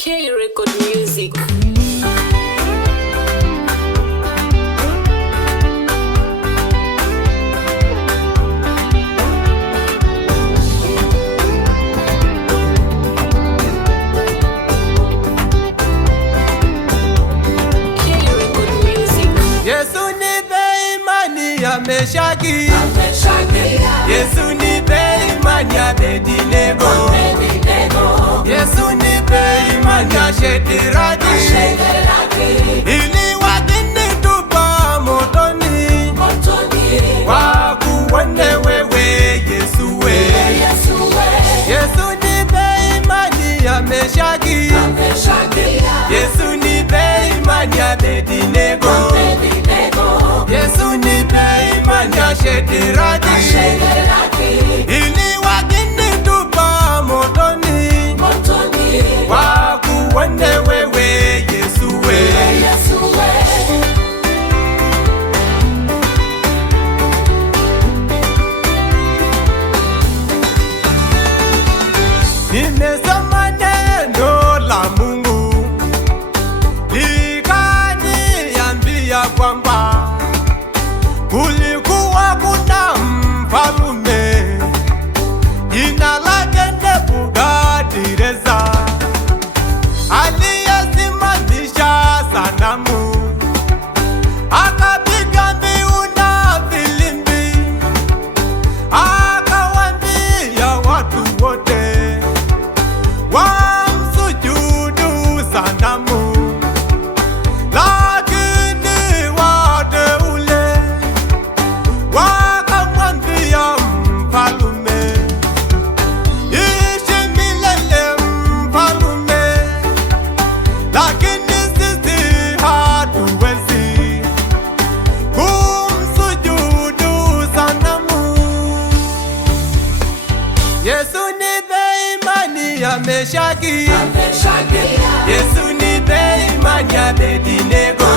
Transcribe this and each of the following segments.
K Record Music. Yesu nipe imani ya Meshaki, Yesu nipe imani ya Abednego, Yesu nipe imani ya Shedraki, ili wakinitupa motoni, wakuone wewe Yesu we. Yesu nipe imani ya Meshaki, Yesu nipe imani ya Abednego, Yesu nipe imani ya Shedraki, ili wakinitupa motoni, wakuone wewe Yesu we. Nimesoma neno la Mungu likaniambia kwamba kulikuwa kuna mfalme jina lake Nebukadneza, aliyesimamisha sanamu, akapiga mbiu na filimbi, akawaambia watu wote wamsujudu sanamu. Lakini wateule wakamwambia mfalme, ishi milele mfalme, lakini sisi hatuwezi kumsujudu sanamu. Yesu nipe imani ya Meshaki, Yesu nipe imani ya Abednego,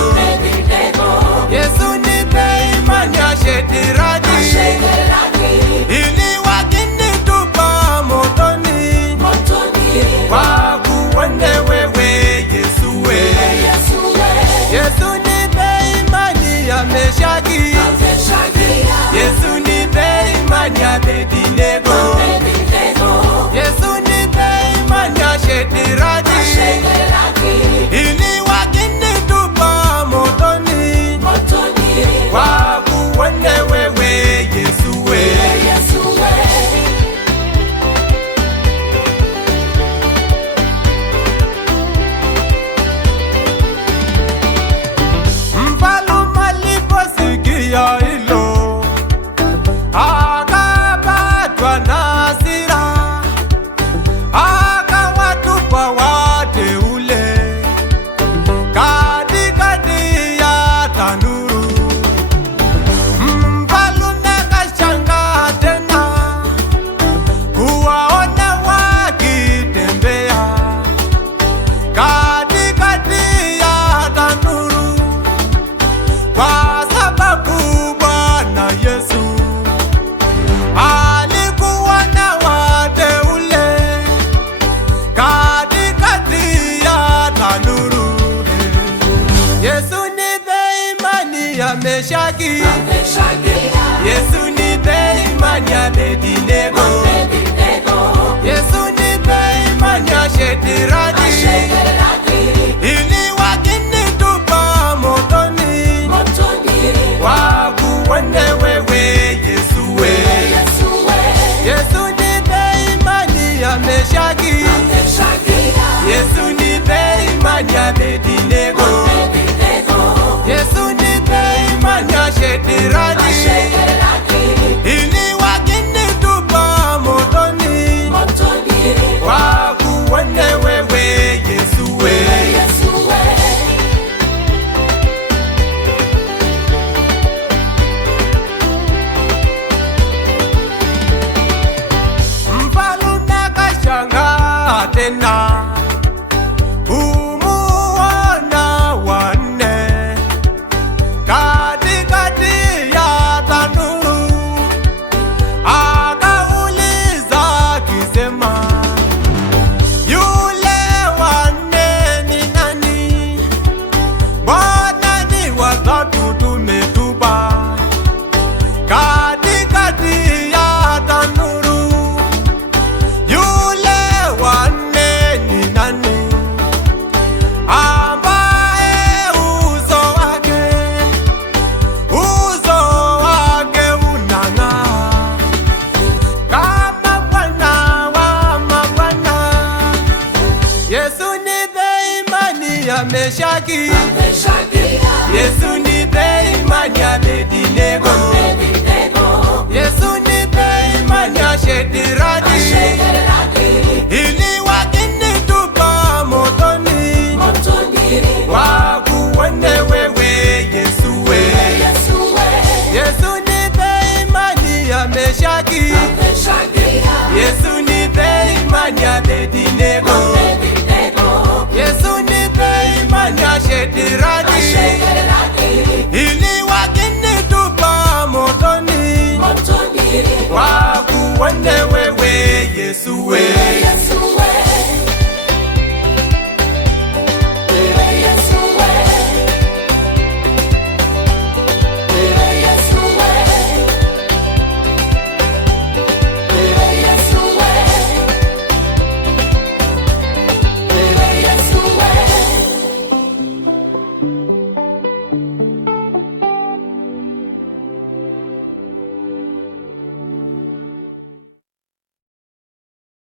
Yesu nipe imani ya Shedraki, ili wakinitupa motoni, wakuone wewe Yesu we. Yesu nipe imani ya Meshaki, Yesu nipe imani ya Abednego, Yesu nipe imani ya Shedraki, ili wakinitupa motoni, wakuone wewe Yesu we. Mfalme aliposikia hilo, akapatwa na hasira, akawatupa wateule katikati ya tanuru. Mfalme akashangaa tena kuwaona wakitembea katikati ya tanuru, kwa sababu Bwana Yesu alikuwa na wateule katikati ya tanuru. Yesu nipe imani ya Meshaki, Yesu nipe imani ya Abednego, Yesu nipe imani ya Shedraki, ili wakinitupa motoni, wakuone wewe Yesu we. Yesu nipe imani ya Meshaki, Yesu nipe imani ya Abednego, Yesu nipe imani ya Shedraki, ili wakinitupa motoni, wakuone wewe Yesu we. Mfalme akashangaa tena kumuona Yesu nipe imani ya Meshaki, Yesu nipe imani ya Abednego, Yesu nipe imani ya Shedraki, ili wakinitupa motoni wakuone wewe Yesu we. Yesu nipe imani ya Meshaki, Yesu nipe imani ya Abednego, Yesu nipe imani ya Shedraki, ili wakinitupa motoni wakuone